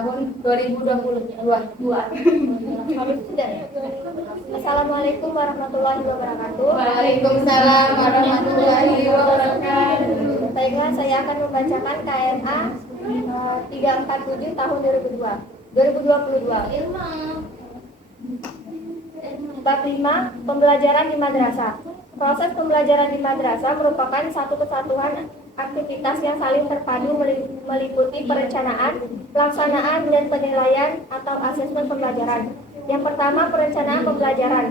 tahun 2022. Assalamualaikum warahmatullahi wabarakatuh. Waalaikumsalam warahmatullahi wabarakatuh. Baiklah, saya akan membacakan KMA 347 tahun 2022. Bab 5, pembelajaran di madrasah. Proses pembelajaran di madrasah merupakan satu kesatuan aktivitas yang saling terpadu meliputi perencanaan, pelaksanaan, dan penilaian atau asesmen pembelajaran. Yang pertama, perencanaan pembelajaran.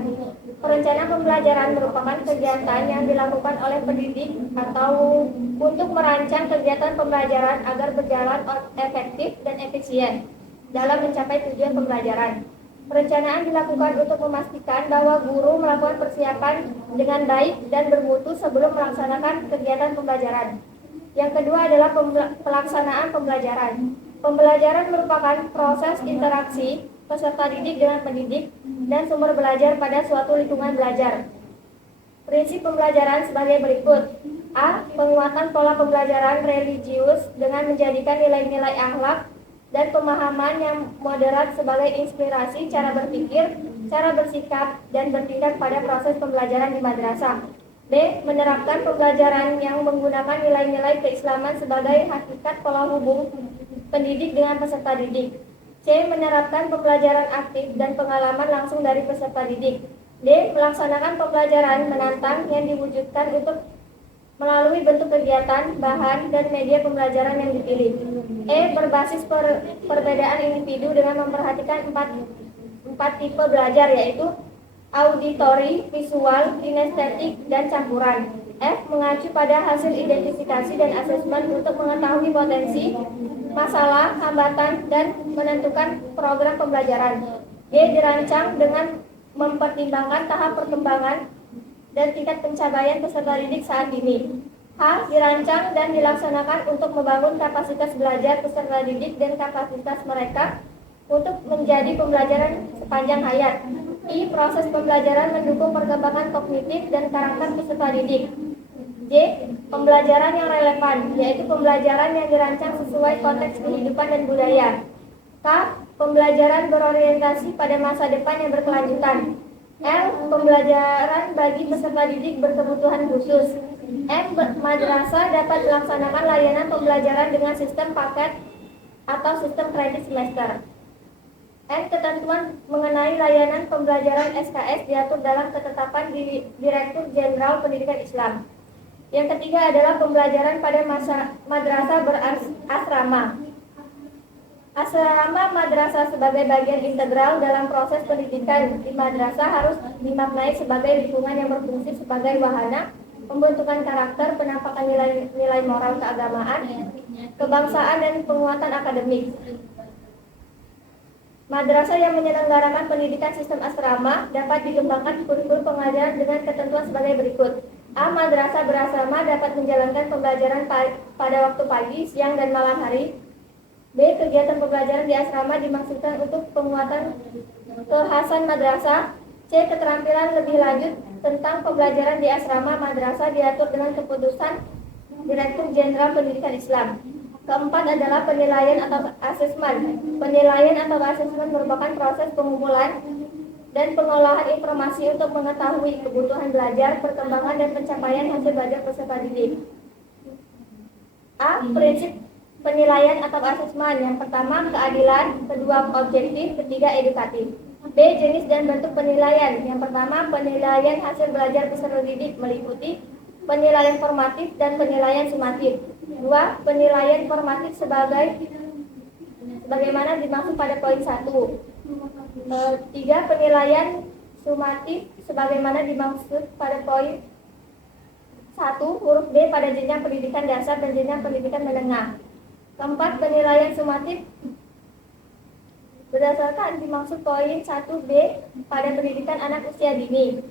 Perencanaan pembelajaran merupakan kegiatan yang dilakukan oleh pendidik atau untuk merancang kegiatan pembelajaran agar berjalan efektif dan efisien dalam mencapai tujuan pembelajaran. Perencanaan dilakukan untuk memastikan bahwa guru melakukan persiapan dengan baik dan bermutu sebelum melaksanakan kegiatan pembelajaran. Yang kedua adalah pelaksanaan pembelajaran. Pembelajaran merupakan proses interaksi peserta didik dengan pendidik dan sumber belajar pada suatu lingkungan belajar. Prinsip pembelajaran sebagai berikut. A. Penguatan pola pembelajaran religius dengan menjadikan nilai-nilai akhlak dan pemahaman yang moderat sebagai inspirasi cara berpikir, cara bersikap, dan bertindak pada proses pembelajaran di madrasah. B. Menerapkan pembelajaran yang menggunakan nilai-nilai keislaman sebagai hakikat pola hubung pendidik dengan peserta didik. C. Menerapkan pembelajaran aktif dan pengalaman langsung dari peserta didik. D. Melaksanakan pembelajaran menantang yang diwujudkan untuk melalui bentuk kegiatan, bahan, dan media pembelajaran yang dipilih. E. Berbasis perbedaan individu dengan memperhatikan empat tipe belajar, yaitu auditori, visual, kinestetik, dan campuran. F. Mengacu pada hasil identifikasi dan asesmen untuk mengetahui potensi, masalah, hambatan, dan menentukan program pembelajaran. G. Dirancang dengan mempertimbangkan tahap perkembangan dan tingkat pencapaian peserta didik saat ini. H. Dirancang dan dilaksanakan untuk membangun kapasitas belajar peserta didik dan kapasitas mereka untuk menjadi pembelajaran sepanjang hayat. I. Proses pembelajaran mendukung perkembangan kognitif dan karakter peserta didik. J. Pembelajaran yang relevan, yaitu pembelajaran yang dirancang sesuai konteks kehidupan dan budaya. K. Pembelajaran berorientasi pada masa depan yang berkelanjutan. L. Pembelajaran bagi peserta didik berkebutuhan khusus. M. Madrasah dapat melaksanakan layanan pembelajaran dengan sistem paket atau sistem kredit semester. N. Ketentuan mengenai layanan pembelajaran SKS diatur dalam ketetapan Direktur Jenderal Pendidikan Islam. Yang ketiga adalah pembelajaran pada masa madrasah berasrama. Asrama madrasah sebagai bagian integral dalam proses pendidikan di madrasah harus dimaknai sebagai lingkungan yang berfungsi sebagai wahana pembentukan karakter, penampakan nilai moral keagamaan, kebangsaan, dan penguatan akademik. Madrasah yang menyelenggarakan pendidikan sistem asrama dapat dikembangkan kurikulum pengajaran dengan ketentuan sebagai berikut. A. Madrasah berasrama dapat menjalankan pembelajaran pada waktu pagi, siang, dan malam hari. B. Kegiatan pembelajaran di asrama dimaksudkan untuk penguatan kekhasan madrasah. C. Keterampilan lebih lanjut tentang pembelajaran di asrama madrasah diatur dengan keputusan Direktur Jenderal Pendidikan Islam. Keempat adalah penilaian atau asesmen. Penilaian atau asesmen merupakan proses pengumpulan dan pengolahan informasi untuk mengetahui kebutuhan belajar, perkembangan, dan pencapaian hasil belajar peserta didik. A. Prinsip penilaian atau asesmen. Yang pertama, keadilan. Kedua, objektif. Ketiga, edukatif. B. Jenis dan bentuk penilaian. Yang pertama, penilaian hasil belajar peserta didik meliputi penilaian formatif dan penilaian sumatif. Dua, penilaian formatif sebagaimana dimaksud pada poin 1. Tiga, penilaian sumatif sebagaimana dimaksud pada poin 1 huruf D pada jenjang pendidikan dasar dan jenjang pendidikan menengah. Keempat, penilaian sumatif berdasarkan dimaksud poin 1B pada pendidikan anak usia dini.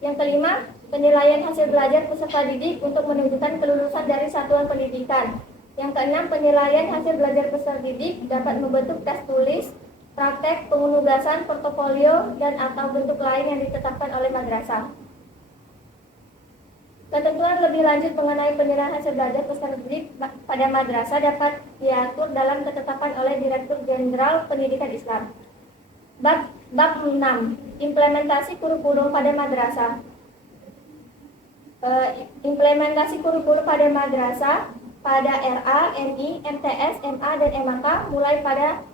Yang kelima, penilaian hasil belajar peserta didik untuk menunjukkan kelulusan dari satuan pendidikan. Yang keenam, penilaian hasil belajar peserta didik dapat membentuk tes tulis, praktek, penugasan, portofolio, dan atau bentuk lain yang ditetapkan oleh madrasah. Ketentuan lebih lanjut mengenai penilaian hasil belajar peserta didik pada madrasah dapat diatur dalam ketetapan oleh Direktur Jenderal Pendidikan Islam. Bab 6. Implementasi kurikulum pada madrasah. Implementasi kurikulum pada madrasah pada RA, MI, MTS, MA, dan MAK mulai pada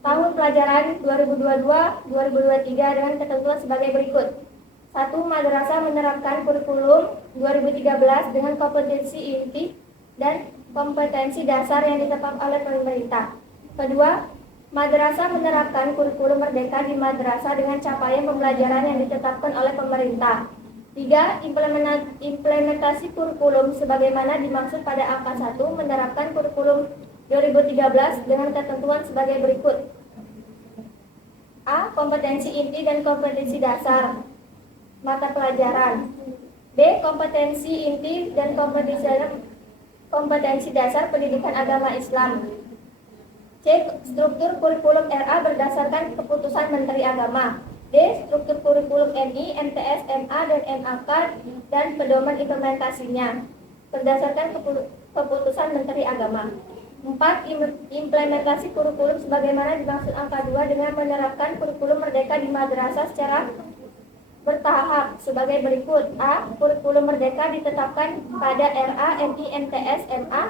tahun pelajaran 2022-2023 dengan ketentuan sebagai berikut. 1. Madrasah menerapkan kurikulum 2013 dengan kompetensi inti dan kompetensi dasar yang ditetapkan oleh pemerintah. Kedua, madrasah menerapkan kurikulum merdeka di madrasah dengan capaian pembelajaran yang ditetapkan oleh pemerintah. 3. Implementasi kurikulum sebagaimana dimaksud pada angka 1 menerapkan kurikulum 2013 dengan ketentuan sebagai berikut. A. Kompetensi inti dan kompetensi dasar mata pelajaran. B. Kompetensi inti dan kompetensi dasar pendidikan agama Islam. C. Struktur kurikulum RA berdasarkan keputusan Menteri Agama. D. Struktur kurikulum MI, MTS, MA, dan MAK dan pedoman implementasinya berdasarkan keputusan Menteri Agama. 4. Implementasi kurikulum sebagaimana dimaksud angka 2 dengan menerapkan kurikulum merdeka di madrasah secara bertahap sebagai berikut. A. Kurikulum merdeka ditetapkan pada RA, MI, MTS, MA,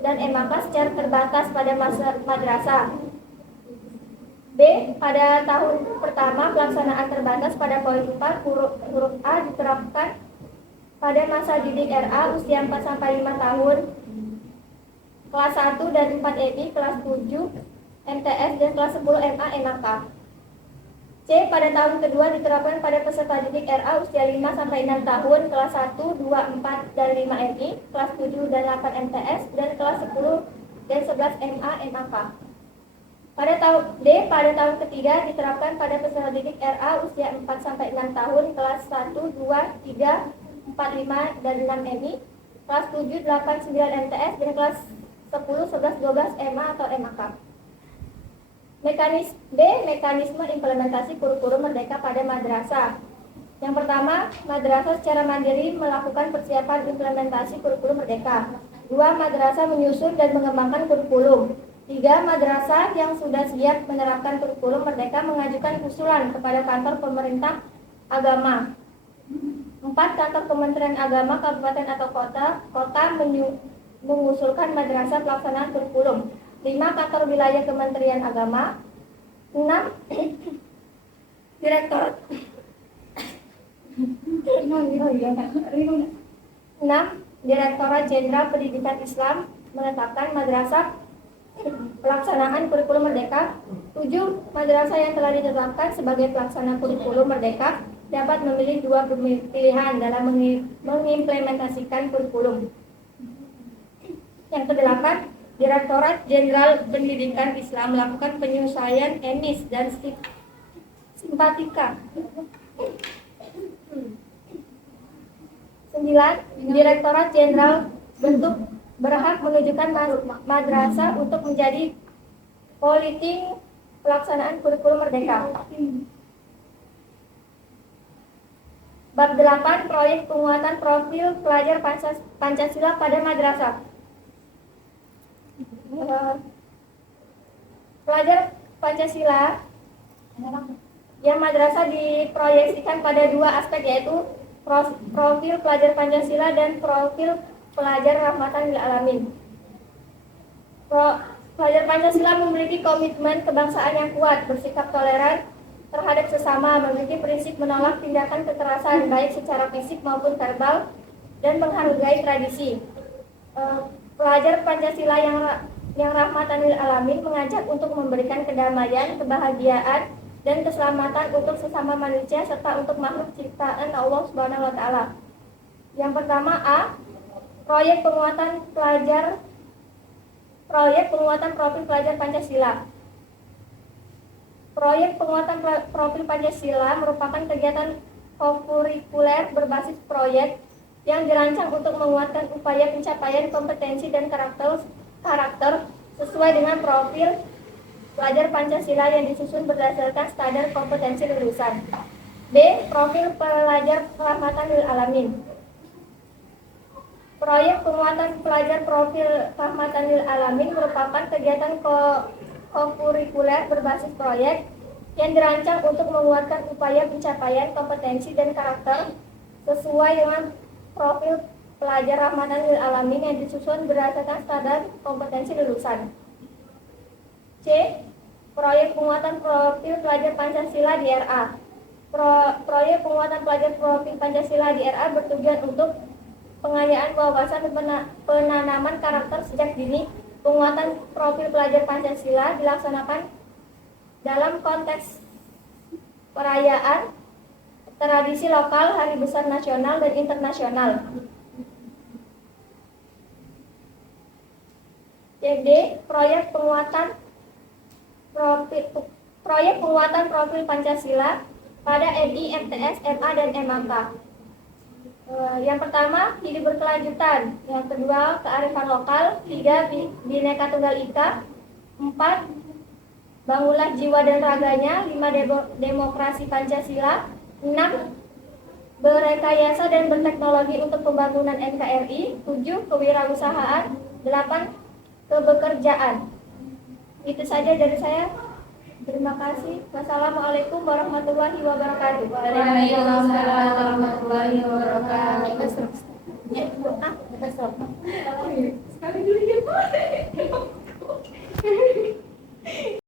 dan MAK secara terbatas pada masa madrasah. B. Pada tahun pertama pelaksanaan terbatas pada poin 4 huruf A diterapkan pada masa didik RA usia 4-5 tahun, kelas 1 dan 4 MI, kelas 7 MTS, dan kelas 10 MA, MAK. C. Pada tahun kedua diterapkan pada peserta didik RA usia 5-6 tahun, kelas 1, 2, 4, dan 5 MI, kelas 7 dan 8 MTS, dan kelas 10 dan 11 MA, MAK. Pada tahun ketiga diterapkan pada peserta didik RA usia 4-6 tahun, kelas 1, 2, 3, 4, 5, dan 6 MI, kelas 7, 8, 9 MTS, dan kelas 10, 11, 12 MA atau MAK. Mekanisme implementasi kurikulum merdeka pada madrasah. Yang pertama, madrasah secara mandiri melakukan persiapan implementasi kurikulum merdeka. 2. Madrasah menyusun dan mengembangkan kurikulum. 3. Madrasah yang sudah siap menerapkan kurikulum merdeka mengajukan usulan kepada kantor pemerintah agama. 4. Kantor Kementerian Agama kabupaten atau kota mengusulkan madrasah pelaksanaan kurikulum. 5. Kantor wilayah Kementerian Agama. 6. Direktorat Jenderal Pendidikan Islam menetapkan madrasah pelaksanaan kurikulum merdeka. 7. Madrasah yang telah ditetapkan sebagai pelaksana kurikulum merdeka dapat memilih 2 pilihan dalam mengimplementasikan kurikulum. Yang ke-8, Direktorat Jenderal Pendidikan Islam melakukan penyesuaian emis dan simpatika. 9. Direktorat Jenderal berhak menunjukkan madrasah untuk menjadi politik pelaksanaan kurikulum merdeka. Bab 8. Proyek penguatan profil pelajar Pancasila pada madrasah. Pelajar Pancasila yang madrasah diproyeksikan pada 2 aspek, yaitu profil pelajar Pancasila dan profil pelajar rahmatan lil alamin. Pelajar Pancasila memiliki komitmen kebangsaan yang kuat, bersikap toleran terhadap sesama, memiliki prinsip menolak tindakan kekerasan baik secara fisik maupun verbal, dan menghargai tradisi. Pelajar Pancasila yang rahmatan lil alamin mengajak untuk memberikan kedamaian, kebahagiaan, dan keselamatan untuk sesama manusia serta untuk makhluk ciptaan Allah Subhanahu wa taala. Yang pertama, A. Proyek penguatan profil pelajar Pancasila. Proyek penguatan profil Pancasila merupakan kegiatan kurikuler berbasis proyek yang dirancang untuk menguatkan upaya pencapaian kompetensi dan karakter sesuai dengan profil pelajar Pancasila yang disusun berdasarkan standar kompetensi lulusan. B. Profil pelajar rahmatan lil alamin. Proyek penguatan pelajar profil Rahmatan lil Alamin merupakan kegiatan kokurikuler berbasis proyek yang dirancang untuk menguatkan upaya pencapaian kompetensi dan karakter sesuai dengan profil pelajar Rahmatan lil Alamin yang disusun berdasarkan standar kompetensi lulusan. C. Proyek penguatan profil pelajar Pancasila di RA. Proyek penguatan pelajar profil Pancasila di RA bertujuan untuk pengayaan wawasan dan penanaman karakter sejak dini. Penguatan profil pelajar Pancasila dilaksanakan dalam konteks perayaan tradisi lokal, hari besar nasional dan internasional. CD. Proyek penguatan profil Pancasila pada MI, MTS, MA, dan MAK. Yang pertama, hidup berkelanjutan. Yang kedua, kearifan lokal. 3. Bhinneka Tunggal Ika. 4. Bangunlah jiwa dan raganya. 5. Demokrasi Pancasila. 6. Berrekayasa dan berteknologi untuk pembangunan NKRI. 7. Kewirausahaan. 8. Kebekerjaan. Itu saja dari saya. Terima kasih. Wassalamualaikum warahmatullahi wabarakatuh. Waalaikumsalam warahmatullahi wabarakatuh. Sekali dulu ya, Pak.